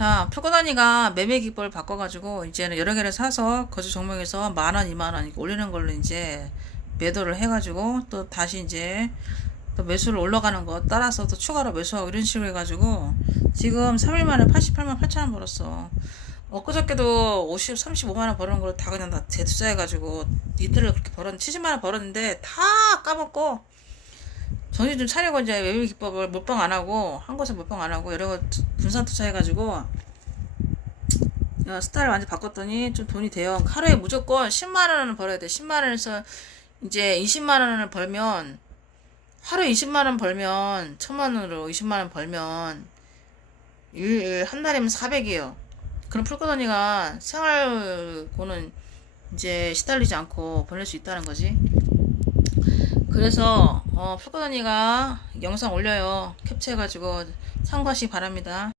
자, 표고단이가 매매 기법을 바꿔가지고 이제는 여러 개를 사서 거주 종목에서 만 원, 이만 원 올리는 걸로 이제 매도를 해가지고 또 다시 이제 또 매수를 올라가는 거 따라서 또 추가로 매수하고 이런 식으로 해가지고 지금 3일 만에 88만 8천 원 벌었어. 엊그저께도 50, 35만 원 버는 걸다 그냥 다 재투자해가지고 이틀을 그렇게 벌었는데 70만 원 벌었는데 다 까먹고 정신 좀 차리고 이제 외부 기법을 몰빵 안 하고 한 곳에 몰빵 안 하고 여러 거 투- 분산 투자해가지고 야, 스타일을 완전 바꿨더니 좀 돈이 돼요. 하루에 무조건 10만 원을 벌어야 돼. 10만 원에서 이제 20만 원을 벌면 하루에 20만 원 벌면 천만 원으로 20만 원 벌면 일, 일- 한 달이면 400이에요. 그럼 풀코더니가 생활고는 이제 시달리지 않고 보낼 수 있다는 거지. 그래서 어, 풀코더니가 영상 올려요. 캡처해가지고 참고하시기 바랍니다.